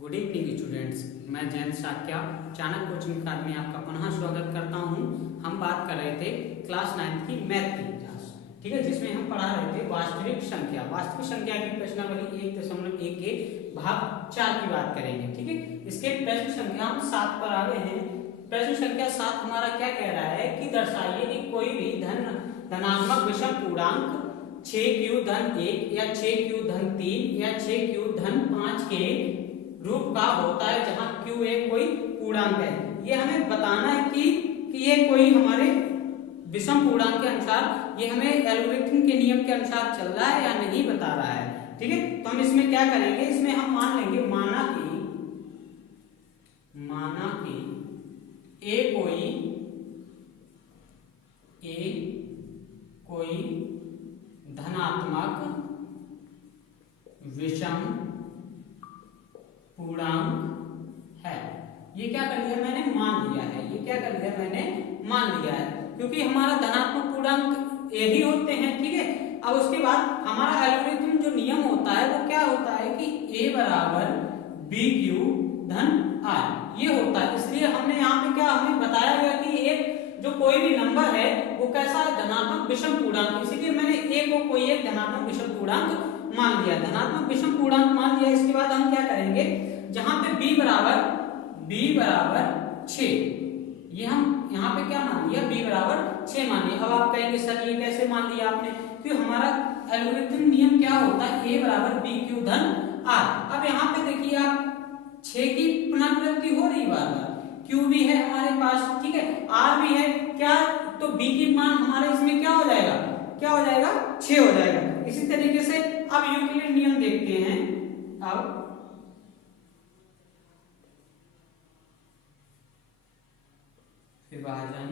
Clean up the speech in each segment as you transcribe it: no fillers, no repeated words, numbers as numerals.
Good evening students, मैं Jayant Sakya Chanakya coaching अकादमी आपका पुनः स्वागत करता हूं। हम बात कर रहे थे क्लास 9 की मैथ की क्लास, ठीक है, जिसमें हम पढ़ा रहे थे वास्तविक संख्या की प्रश्नावली 1.1 के भाग 4 की बात करेंगे। ठीक है, इसके प्रश्न संख्या हम 7 पर आ गए हैं। प्रश्न संख्या 7 हमारा क्या कह रहा है कि दर्शाइए कि कोई भी धनात्मक विषम पूर्णांक 6q धन 1 या 6q धन 3 या 6q धन 5 के रूप का होता है, जहां q एक कोई पूर्णांक है। ये हमें बताना है कि ये कोई हमारे विषम पूर्णांक के अनुसार, ये हमें एल्गोरिथम के नियम के अनुसार चल रहा है या नहीं बता रहा है। ठीक है, तो हम इसमें क्या करेंगे, इसमें हम मान लेंगे माना कि ए कोई धनात्मक विषम पूर्णांक है। ये क्या कर लिया मैंने, मान लिया है। ये क्या कर लिया मैंने, मान लिया है, क्योंकि हमारा धनात्मक पूर्णांक ए ही होते हैं। ठीक है, अब उसके बाद हमारा एल्गोरिथम जो नियम होता है वो क्या होता है कि ए बराबर बी क्यू धन आर, ये होता है। इसलिए हमने यहाँ पे क्या हमें बताया गया कि एक जो कोई भी नंबर है वो कैसा है, धनात्मक विषम पूर्णांक। इसीलिए मैंने ए को कोई एक धनात्मक विषम पूर्णांक मान लिया, धनात्मक विषम पूर्णांक मान लिया। इसके बाद हम क्या करेंगे, जहां पे b बराबर 6, ये हम यहाँ पे क्या मान लिया, b बराबर 6 मान लिया। अब आप कहेंगे सर ये कैसे मान लिया आपने, क्योंकि हमारा एल्गोरिथम नियम क्या होता है, a बराबर b क्यू धन r। अब यहाँ पे देखिए आप 6 की पुनरावृत्ति हो रही बार बार, q भी है हमारे पास, ठीक है, r भी है क्या, तो b की मान हमारे इसमें क्या हो जाएगा, 6 हो जाएगा। इसी तरीके से अब यूक्लिड नियम देखते हैं। अब विभाजन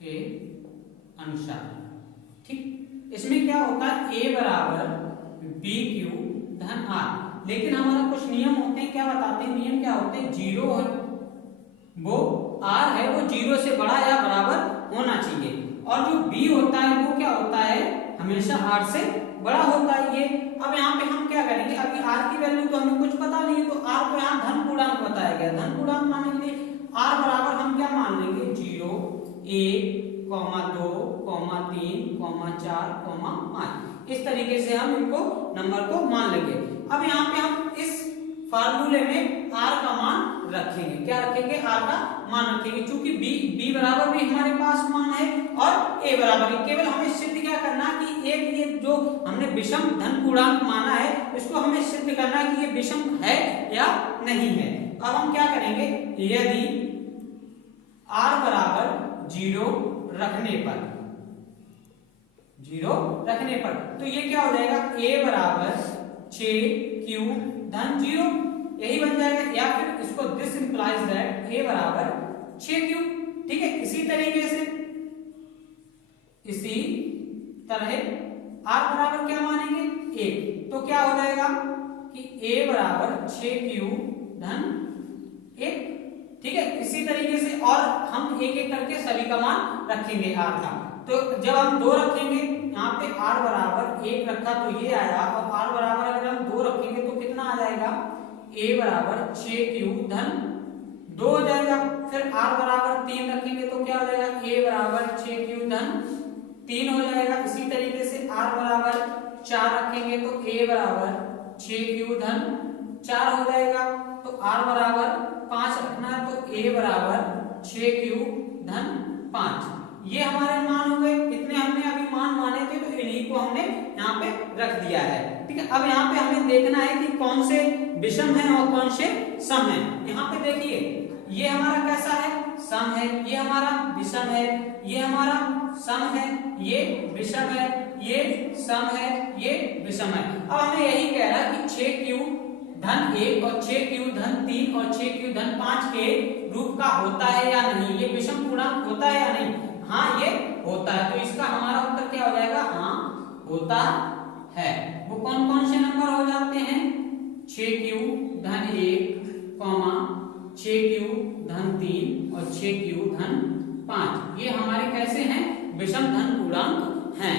के अनुसार, ठीक, इसमें क्या होता है, a बराबर बी क्यू धन आर, लेकिन हमारा कुछ नियम होते हैं, क्या बताते हैं, नियम क्या होते हैं, 0 वो r है वो 0 से बड़ा या बराबर होना चाहिए, और जो b होता है वो क्या होता है, हमेशा r से बड़ा होता है। ये अब यहाँ पे हम क्या करेंगे, अभी r की वैल्यू तो हमें कुछ पता नहीं है, तो r को यहाँ धन पूर्णांक बताया गया, धन पूर्णांक मानने के लिए r बराबर हम क्या मान लेंगे, 0 1 2 3 4 5, इस तरीके से हम इनको नंबर को मान लेंगे। अब यहाँ पे हम इस फार्मूले में r का मान रखेंगे, क्या रखेंगे, r का मान रखेंगे, क्योंकि b बराबर भी हमारे पास मान है और a बराबर भी। केवल हमें सिद्ध क्या करना कि एक ये जो हमने विषम धन पूर्णांक माना है, इसको हमें सिद्ध करना है कि ये विषम है या नहीं है। अब हम क्या करेंगे, यदि r बराबर 0 रखने पर तो ये क्या हो जाएगा, a बराबर 6q धन 0, यही बन जाएगा, या फिर इसको दिस इंप्लाइज दैट a बराबर 6q। ठीक है, इसी तरह r बराबर क्या मानेंगे, 1, तो क्या हो जाएगा कि a बराबर 6q धन 1। ठीक है, इसी तरीके से और हम एक एक करके सभी का मान रखेंगे r का। तो जब हम 2 रखेंगे, यहाँ पे r बराबर 1 रखा तो ये आया, और r बराबर अगर हम 2 रखेंगे तो कितना आ जाएगा, a बराबर 6q धन 2 हो जाएगा। फिर r बराबर 3 रखेंगे तो क्या हो जाएगा, a बराबर 6q धन 3 हो जाएगा। इसी तरीके से r बराबर 4 रखेंगे तो a बराबर 6q धन 4 हो जाएगा। तो r बराबर 5 रखना है तो a बराबर 6q धन 5, ये हमारे मान हो गए। कितने हमने अभी मान माने थे, तो इन्हीं को हमने यहाँ पे रख दिया है। ठीक है, अब यहाँ पे हमें देखना है कि कौन से विषम है और कौन से सम है। यहाँ पे देखिए, ये हमारा कैसा है, सम है, ये हमारा विषम है, ये हमारा सम है, ये विषम है, ये सम है, ये विषम है। अब हमें यही कह रहा है कि 6q धन 1 और 6q धन 3 और 6q धन 5 के रूप का होता है या नहीं, ये विषम पूर्णांक होता है या नहीं। हाँ, ये होता है, तो इसका हमारा उत्तर क्या हो जाएगा, हाँ होता है। वो कौन कौन से नंबर हो जाते हैं, 6q धन 1, 6q धन 3 और 6q धन 5, ये हमारे कैसे हैं, विषम धन पूर्णांक हैं।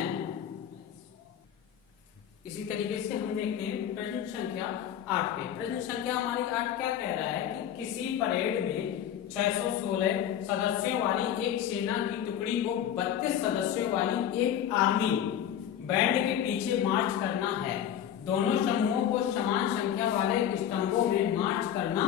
इसी तरह तरीके से हम देखते हैं प्रश्न संख्या 8 पे। प्रश्न संख्या हमारी 8 क्या कह रहा है कि किसी परेड में 616 सदस्यों वाली एक सेना की टुकड़ी को 32 सदस्यों वाली एक आर्मी बैंड के पीछे मार्च करना है। दोनों समूहों को समान संख्या वाले स्तंभों में मार्च करना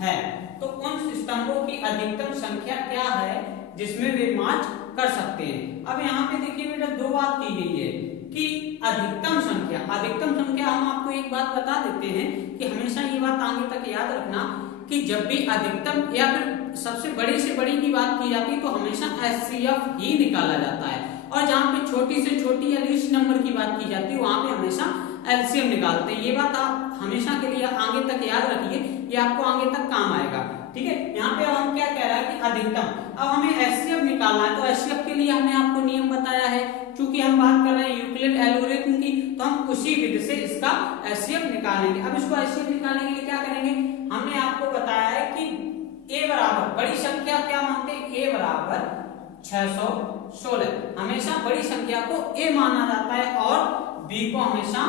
है। तो उन स्तंभों की अधिकतम संख्या क्या है जिसमें वे मार्च कर सकते हैं। अब यहाँ पे देखिए बेटा दो बात की गई है कि अधिकतम संख्या हम आपको एक बात बता देते हैं कि हमेशा ये बात आगे तक याद रखना कि जब भी अधिकतम या फिर सबसे बड़ी से बड़ी की बात की जाती है तो हमेशा एचसीएफ ही निकाला जाता है, और जहाँ पे छोटी से छोटी या लीस्ट नंबर की बात की जाती है वहां पे हमेशा एलसीएम निकालते हैं। ये बात आप हमेशा के लिए आगे तक याद रखिए, ये आपको आगे तक काम आएगा। ठीक है, यहाँ पे अब हम क्या कह रहा है कि अधिकतम, अब हमें एचसीएफ निकालना है तो एचसीएफ के लिए हमने आपको नियम बताया है। चूंकि हम बात कर रहे हैं यूक्लिड एल्गोरिथम की, तो हम उसी विधि से इसका एचसीएफ निकालेंगे। अब इसको एचसीएफ निकालने के लिए क्या करेंगे, हमने आपको बताया है कि ए बराबर बड़ी संख्या क्या मानते हैं, ए बराबर 616, हमेशा बड़ी संख्या को ए माना जाता है और बी को हमेशा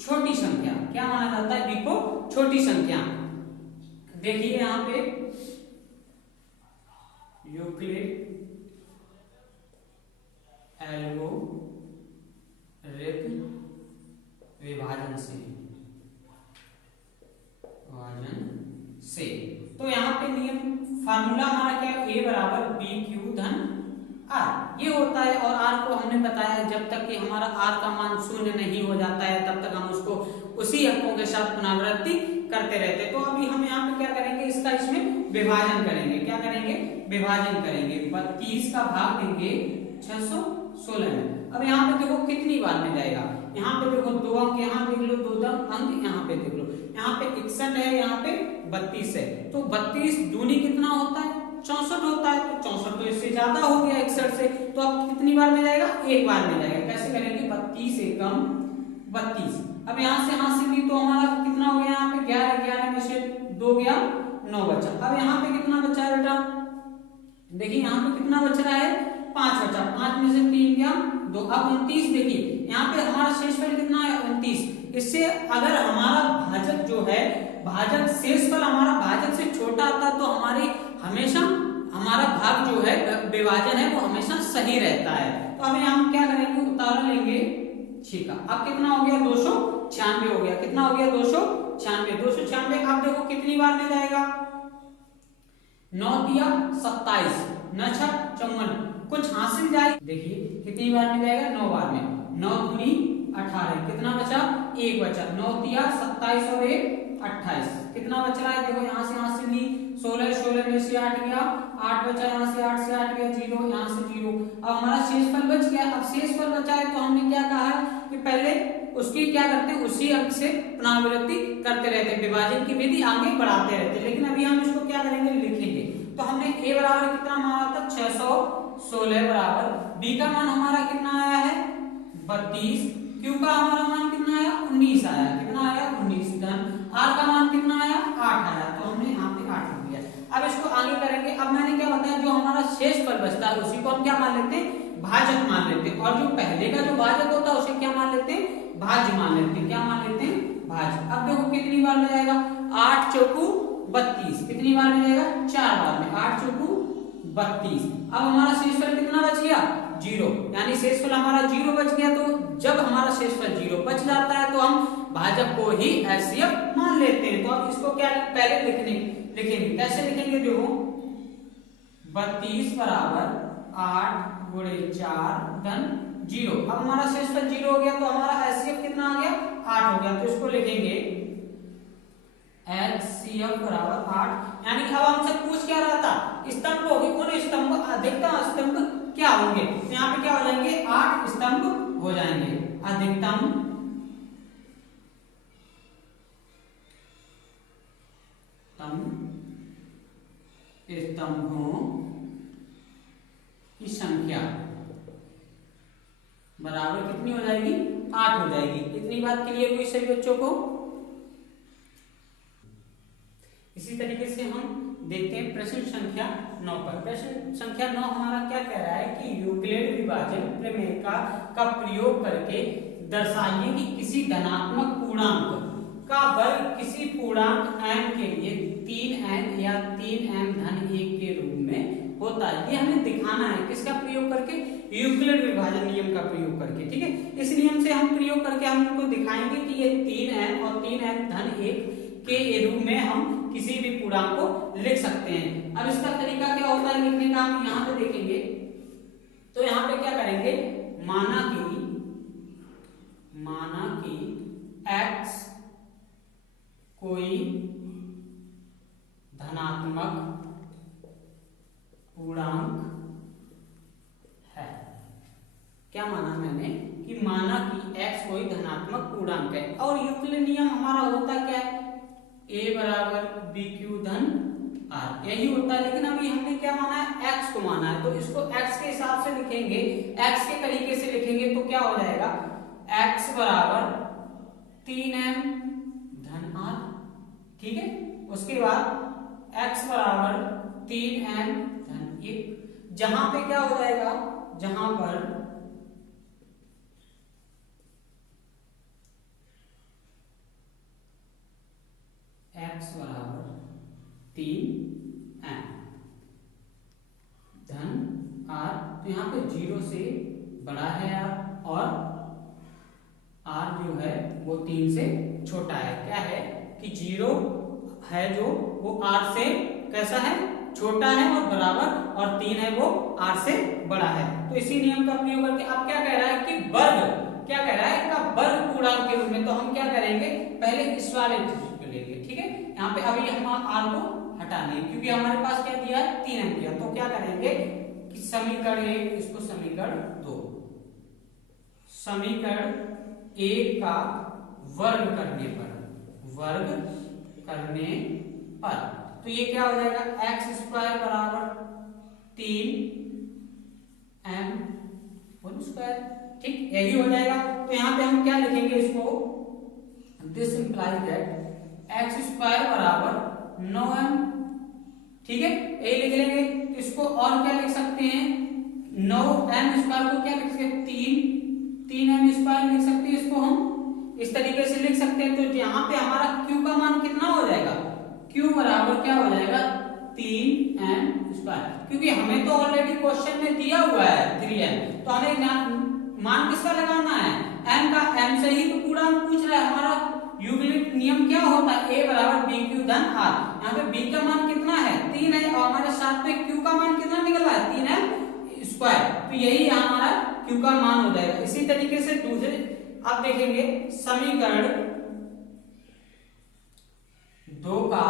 छोटी संख्या क्या माना जाता है, बी को छोटी संख्या। देखिए यहां पे यूक्लिड एल्गोरिथम विभाजन से तो यहाँ पे नियम फार्मूला हमारा क्या है, ए बराबर बी क्यू धन आर ये होता है। और आर को हमने बताया जब तक कि हमारा आर का मान 0 नहीं हो जाता है तब तक हम उसको उसी अंकों के साथ पुनरावृत्ति करते रहते हैं। तो अभी हम यहाँ पे क्या करेंगे, इसका इसमें विभाजन करेंगे। क्या करेंगे, विभाजन करेंगे। 32 का भाग देंगे 616 में। अब यहाँ पे देखो कितनी बार में जाएगा, यहाँ पे देखो 2 अंक, यहाँ देख लो 2 अंक, यहाँ पे देख लो, यहाँ पे 61 है, यहाँ पे 32 है। तो 32 दूनी कितना होता है, 64 होता है। तो 64 तो इससे ज्यादा हो गया 61 से, तो अब कितनी बार में जाएगा, एक बार में जाएगा। कैसे करेंगे, 32 एकम 32। अब यहाँ से भी तो हमारा कितना हो गया, यहाँ पे 11 में से 2 गया 9 बचा। अब यहाँ पे कितना बचा है बेटा, देखिए यहाँ पे कितना बच रहा है, 5 बचा। 5 में से 3 गया 2। अब 29 देखिए यहाँ पे हमारा शेषफल कितना है, 29। इससे अगर हमारा भाजक जो है, भाजक शेषफल हमारा भाजक से छोटा आता तो हमेशा हमारा भाग जो है विभाजन है वो हमेशा सही रहता है। तो अब हम क्या करेंगे, उदाहरण लेंगे 6 का। अब कितना हो गया, 296 हो गया। कितना हो गया, 296। अब देखो कितनी बार में जाएगा, 9 दिया 27, 9 6 54, कुछ हासिल जाए। देखिए कितनी बार में जाएगा, 9 बार में। 9 दूनी 18, कितना बचा, 1 बचा। 9 दिया 27 और 1 28, कितना बच रहा है, देखो यहाँ से हासिल ली 16 में से 8 गया, 8 बचा। यहाँ से 8 से 8 गया 0, यहाँ से 0। अब हमारा शेषफल बच गया। अब शेषफल बचा है तो हमने क्या कहा है कि पहले उसकी क्या करते हैं, उसी अंक से पुनरावृत्ति करते रहते हैं, विभाजन की विधि आगे बढ़ाते रहते हैं। लेकिन अभी हम इसको क्या करेंगे, लिखेंगे। तो हमने ए बराबर कितना माना था, 616 बराबर, बी का मान हमारा कितना आया है, 32, क्यू का हमारा मान कितना आया, 19 आया। कितना आया, 19 धन आर का मान कितना आया, 8 आया। तो हमने यहाँ पे 8 लिख दिया। अब इसको आगे करेंगे। अब मैंने क्या बताया, जो हमारा शेषफल बचता है उसी को हम क्या मान लेते हैं, भाजक मान लेते हैं। और जो पहले का जो भाजक होता है उसे क्या मान लेते हैं, भाज्य मान लेते हैं। क्या मान लेते हैं, भाज्य। अब देखो कितनी बार में जाएगा, 8 चौकू 32, कितनी बार में जाएगा, 4 बार में। 8 चौकू 32। अब हमारा शेषफल कितना बच गया, 0, यानी शेषफल हमारा 0 बच गया। तो जब हमारा शेषफल 0 बच जाता है तो हम भाजक को ही एचसीएफ मान लेते हैं। तो अब इसको क्या पहले लिखेंगे, कैसे लिखेंगे, देखो 32 बराबर 8 गुणे 4 धन 0। अब हमारा शेषफल 0 हो गया तो हमारा एचसीएफ कितना आ गया, 8 हो गया। तो इसको लिखेंगे एचसीएफ बराबर 8। यानी अब हमसे पूछ क्या रहा था, स्तंभ होगी, उन स्तंभ अधिकतम स्तंभ क्या होंगे। तो यहाँ पे क्या हो जाएंगे, 8 स्तंभ हो जाएंगे। अधिकतम स्तंभों की संख्या बराबर कितनी हो जाएगी, 8 हो जाएगी। इतनी बात क्लियर हुई सभी बच्चों को। इसी तरीके से हम देखते हैं प्रश्न संख्या 9 पर। प्रश्न संख्या 9 हमारा क्या कह रहा है कि यूक्लिड विभाजन प्रमेय का प्रयोग करके दर्शाइए कि किसी धनात्मक पूर्णांक का वर्ग किसी पूर्णांक m के लिए 3n या 3m धन 1 के रूप में होता है। ये हमें दिखाना है किसका प्रयोग करके, यूक्लिड विभाजन नियम का प्रयोग करके। ठीक है, इस नियम से हम प्रयोग करके हम उनको दिखाएंगे कि ये 3n और 3m धन 1 के रूप में हम किसी भी पूर्णांक को लिख सकते हैं। अब इसका तरीका क्या होता है लिखने का, हम यहाँ पे देखेंगे तो यहाँ पे क्या करेंगे, माना कि x कोई धनात्मक पूर्णांक है। क्या माना मैंने कि माना कि x कोई धनात्मक पूर्णांक है, और यूक्लिड नियम हमारा होता क्या है, a बराबर bq धन r, यही होता है। लेकिन अभी हमने क्या माना है, x को माना है, तो इसको x के हिसाब से लिखेंगे, x के तरीके से लिखेंगे तो क्या हो जाएगा, x बराबर 3m धन r। ठीक है, उसके बाद x बराबर 3m धन 1, जहां पे क्या हो जाएगा, जहां पर x बराबर 3m धन r, तो यहाँ पे 0 से बड़ा है r, और r जो है वो 3 से छोटा है। क्या है कि 0 है जो वो r से कैसा है, छोटा है और बराबर, और 3 है वो r से बड़ा है। तो इसी नियम का प्रयोग करके अब क्या कह रहा है कि वर्ग, क्या कह रहा है, इसका वर्ग पूर्णांक के रूप में, तो हम क्या करेंगे, पहले इस वाले चीज को लेंगे। ठीक है, यहाँ पे अभी हम r को हटा लेंगे क्योंकि हमारे पास क्या दिया है, 3m दिया। तो क्या करेंगे कि समीकरण 1, इसको समीकरण 2, समीकरण 1 का वर्ग करने पर तो ये क्या हो जाएगा, x स्क्वायर बराबर 3m होल स्क्वायर। ठीक, यही हो जाएगा। तो यहाँ पे हम क्या लिखेंगे इसको, this implies that x square बराबर 9m। ठीक है, यही लिख लेंगे। तो इसको और क्या लिख सकते हैं, 9m स्क्वायर को क्या लिख सकते हैं, 3m स्क्वायर लिख सकते हैं, इसको हम इस तरीके से लिख सकते हैं। तो यहाँ पे हमारा q का मान कितना हो जाएगा, q बराबर क्या हो जाएगा, 3m स्क्वायर, क्योंकि हमें तो ऑलरेडी क्वेश्चन में दिया हुआ है 3m, तो हमें मान किसका लगाना है, m का। m से ही तो पूरा पूछ रहा है, हमारा यूक्लिड नियम क्या होता है, a बराबर bq धन r। यहाँ पे b का मान कितना है, 3 है, और हमारे साथ में q का मान कितना निकल रहा है, 3m स्क्वायर। तो यही हमारा q का मान हो जाएगा। इसी तरीके से दूसरे अब देखेंगे समीकरण 2 का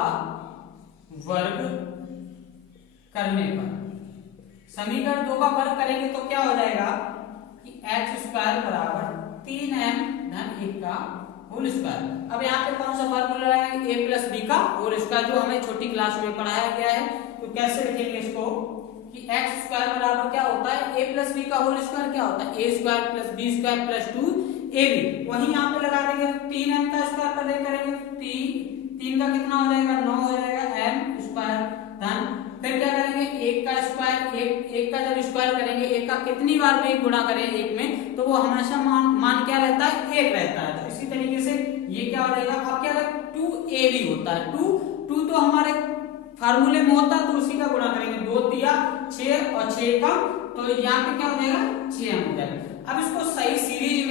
वर्ग करने पर, समीकरण 2 का वर्ग करेंगे तो क्या हो जाएगा कि x स्क्वायर बराबर 3m धन 1 का होल स्क्वायर। अब यहाँ पे कौन सा फॉर्मूला लगाएंगे, a प्लस बी का होल स्क्वायर, जो हमें छोटी क्लास में पढ़ाया गया है। तो कैसे लिखेंगे इसको कि x स्क्वायर बराबर क्या होता है, a प्लस बी का होल स्क्वायर क्या होता है, a square plus B square plus 2ab। वहीं यहाँ पे लगा देंगे 3m का स्क्वायर पर करेंगे, 3 का कितना हो जाएगा, 9 हो जाएगा m स्क्वायर धन, फिर क्या करेंगे, 1 का स्क्वायर, एक का जब स्क्वायर करेंगे, 1 का कितनी बार में गुणा करें 1 में, तो वो हमेशा मान क्या रहता है, 1 रहता है। तो इसी तरीके से ये क्या हो जाएगा, अब क्या 2ab होता है, 2 तो हमारे फार्मूले में होता है, तो उसी का गुणा करेंगे, 2 दिया 6 और 6 का, तो यहाँ पे क्या हो जाएगा, 6m हो जाएगा। अब इसको सही सीरीज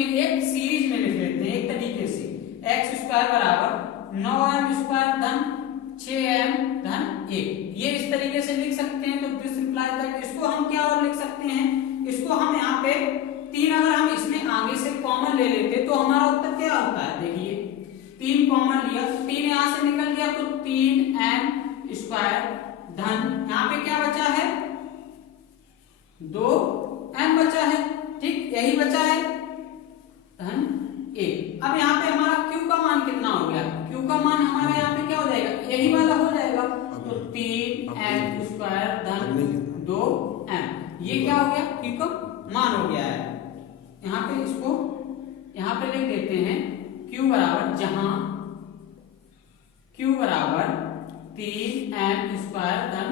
में लिख लेते हैं एक तरीके से, x स्क्वायर बराबर 9m स्क्वायर धन 6m धन 1, ये इस तरीके से लिख सकते हैं। तो दिस इंप्लाइज दैट, इसको हम क्या और लिख सकते हैं, इसको हम यहाँ पे 3 अगर हम इसमें आगे से कॉमन ले लेते तो हमारा उत्तर क्या होता है, देखिए 3 कॉमन लिया, 3 यहाँ से निकल गया, तो 3m स्क्वायर धन यहाँ पे क्या बचा है, 2m बचा है। ठीक, यही बचा है धन 1। अब यहाँ पे हमारा q का मान कितना हो गया, q का मान हमारा यहाँ पे क्या हो जाएगा, यही वाला हो जाएगा, तो 3m स्क्वायर धन 2m, ये क्या हो गया, q का मान हो गया है। यहाँ पे इसको यहाँ पे लिख देते हैं q बराबर, जहां q बराबर 3m स्क्वायर धन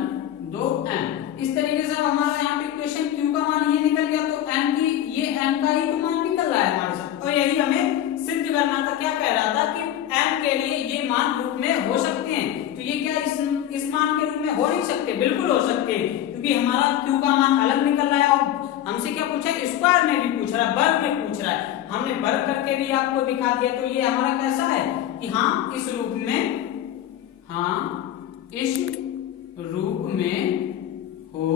2m। इस तरीके से हमारा यहाँ पे इक्वेशन q का मान ये निकल गया, तो m की ये m का ही तो मान निकल रहा है हमारे साथ, और यही हमें सकते, बिल्कुल हो सकते, क्योंकि हमारा q का मान अलग निकल रहा है और हमसे क्या पूछा है, स्क्वायर में भी पूछ रहा है, वर्ग में पूछ रहा है। हमने वर्ग करके भी आपको दिखा दिया, तो ये हमारा कैसा है कि हाँ इस रूप में, हाँ इस रूप में हो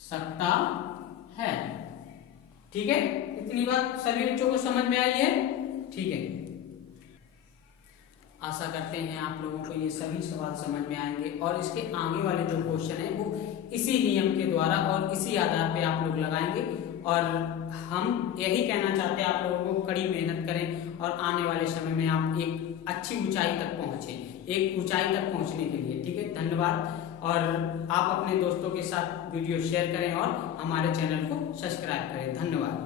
सकता है। ठीक है, इतनी बात सभी बच्चों को समझ में आई है? ठीक है, आशा करते हैं आप लोगों को ये सभी सवाल समझ में आएंगे और इसके आगे वाले जो क्वेश्चन है वो इसी नियम के द्वारा और इसी आधार पे आप लोग लगाएंगे। और हम यही कहना चाहते हैं आप लोगों को कड़ी मेहनत करें और आने वाले समय में आप एक अच्छी ऊंचाई तक पहुंचे, एक ऊंचाई तक पहुंचने के लिए। ठीक है, धन्यवाद। और आप अपने दोस्तों के साथ वीडियो शेयर करें और हमारे चैनल को सब्सक्राइब करें। धन्यवाद।